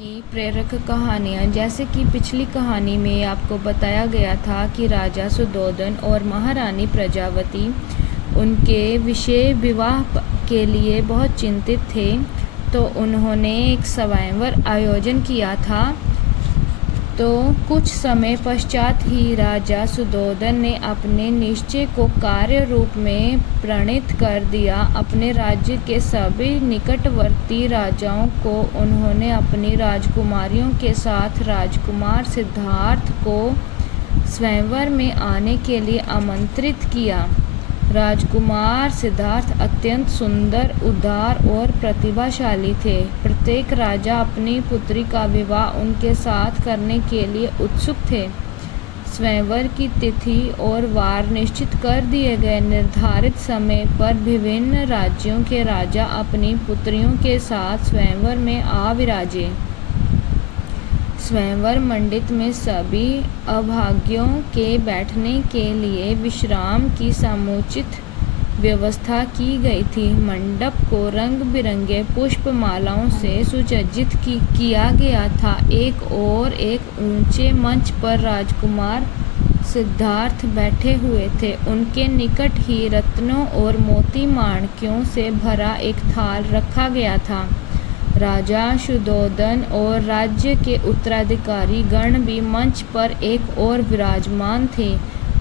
की प्रेरक कहानियाँ। जैसे कि पिछली कहानी में आपको बताया गया था कि राजा सुद्धोधन और महारानी प्रजावती उनके विषय विवाह के लिए बहुत चिंतित थे, तो उन्होंने एक स्वयंवर आयोजन किया था। तो कुछ समय पश्चात ही राजा सुद्धोधन ने अपने निश्चय को कार्य रूप में प्रणीत कर दिया। अपने राज्य के सभी निकटवर्ती राजाओं को उन्होंने अपनी राजकुमारियों के साथ राजकुमार सिद्धार्थ को स्वयंवर में आने के लिए आमंत्रित किया। राजकुमार सिद्धार्थ अत्यंत सुंदर, उदार और प्रतिभाशाली थे। प्रत्येक राजा अपनी पुत्री का विवाह उनके साथ करने के लिए उत्सुक थे। स्वयंवर की तिथि और वार निश्चित कर दिए गए। निर्धारित समय पर विभिन्न राज्यों के राजा अपनी पुत्रियों के साथ स्वयंवर में आ विराजे। स्वयंवर मंडित में सभी अभागियों के बैठने के लिए विश्राम की समुचित व्यवस्था की गई थी। मंडप को रंग बिरंगे पुष्प मालाओं से सुसज्जित किया गया था। एक ऊंचे मंच पर राजकुमार सिद्धार्थ बैठे हुए थे। उनके निकट ही रत्नों और मोती माणिक्यों से भरा एक थाल रखा गया था। राजा सुद्धोधन और राज्य के उत्तराधिकारी गण भी मंच पर एक और विराजमान थे।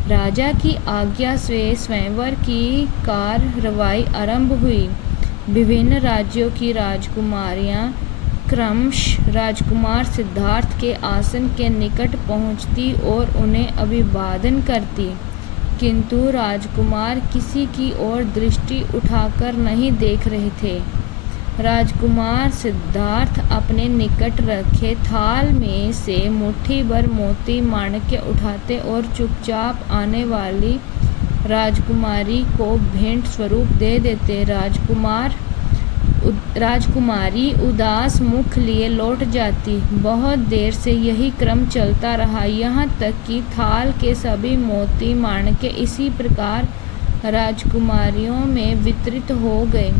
राजा की आज्ञा से स्वयंवर की कार्रवाई आरंभ हुई। विभिन्न राज्यों की राजकुमारियां क्रमशः राजकुमार सिद्धार्थ के आसन के निकट पहुंचती और उन्हें अभिवादन करती, किंतु राजकुमार किसी की ओर दृष्टि उठाकर नहीं देख रहे थे। राजकुमार सिद्धार्थ अपने निकट रखे थाल में से मुट्ठी भर मोती माणिक्य उठाते और चुपचाप आने वाली राजकुमारी को भेंट स्वरूप दे देते। राजकुमारी उदास मुख लिए लौट जाती। बहुत देर से यही क्रम चलता रहा, यहाँ तक कि थाल के सभी मोती माणिक्य इसी प्रकार राजकुमारियों में वितरित हो गए।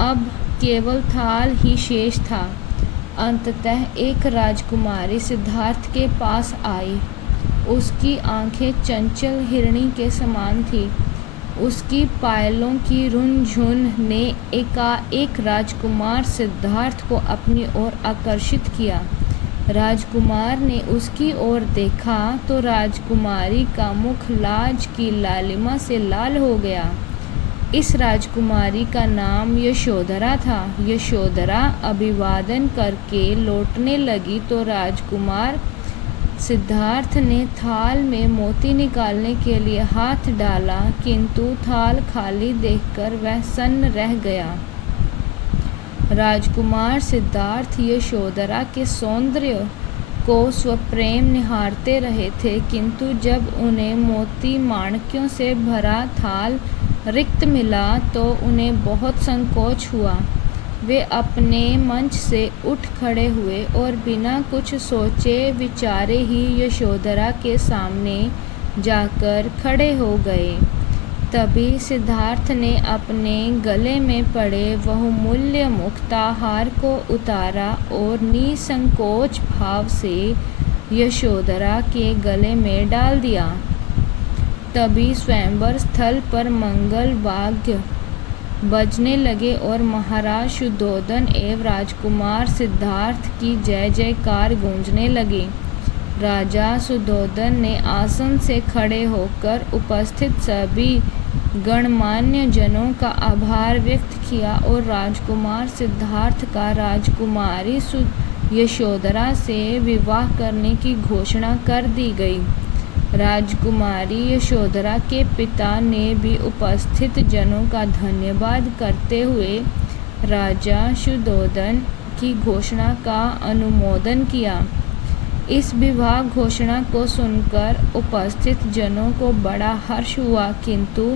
अब केवल थाल ही शेष था। अंततः एक राजकुमारी सिद्धार्थ के पास आई। उसकी आंखें चंचल हिरणी के समान थी। उसकी पायलों की रुनझुन ने एकाएक राजकुमार सिद्धार्थ को अपनी ओर आकर्षित किया। राजकुमार ने उसकी ओर देखा तो राजकुमारी का मुख लाज की लालिमा से लाल हो गया। इस राजकुमारी का नाम यशोधरा था। यशोधरा अभिवादन करके लौटने लगी तो राजकुमार सिद्धार्थ ने थाल में मोती निकालने के लिए हाथ डाला, किंतु थाल खाली देखकर वह सन्न रह गया। राजकुमार सिद्धार्थ यशोधरा के सौंदर्य को स्वप्रेम निहारते रहे थे, किंतु जब उन्हें मोती माणिक्यों से भरा थाल रिक्त मिला तो उन्हें बहुत संकोच हुआ। वे अपने मंच से उठ खड़े हुए और बिना कुछ सोचे विचारे ही यशोधरा के सामने जाकर खड़े हो गए। तभी सिद्धार्थ ने अपने गले में पड़े बहुमूल्य मुक्ताहार को उतारा और निसंकोच भाव से यशोधरा के गले में डाल दिया। तभी स्वयंवर स्थल पर मंगल वाद्य बजने लगे और महाराज सुद्धोधन एवं राजकुमार सिद्धार्थ की जय जयकार गूंजने लगी। राजा सुद्धोधन ने आसन से खड़े होकर उपस्थित सभी गणमान्य जनों का आभार व्यक्त किया और राजकुमार सिद्धार्थ का राजकुमारी यशोधरा से विवाह करने की घोषणा कर दी गई। राजकुमारी यशोधरा के पिता ने भी उपस्थित जनों का धन्यवाद करते हुए राजा सुद्धोधन की घोषणा का अनुमोदन किया। इस विवाह घोषणा को सुनकर उपस्थित जनों को बड़ा हर्ष हुआ, किंतु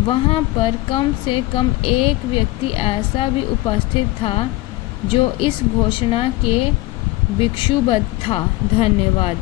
वहाँ पर कम से कम एक व्यक्ति ऐसा भी उपस्थित था जो इस घोषणा के भिक्षुबद्ध था। धन्यवाद।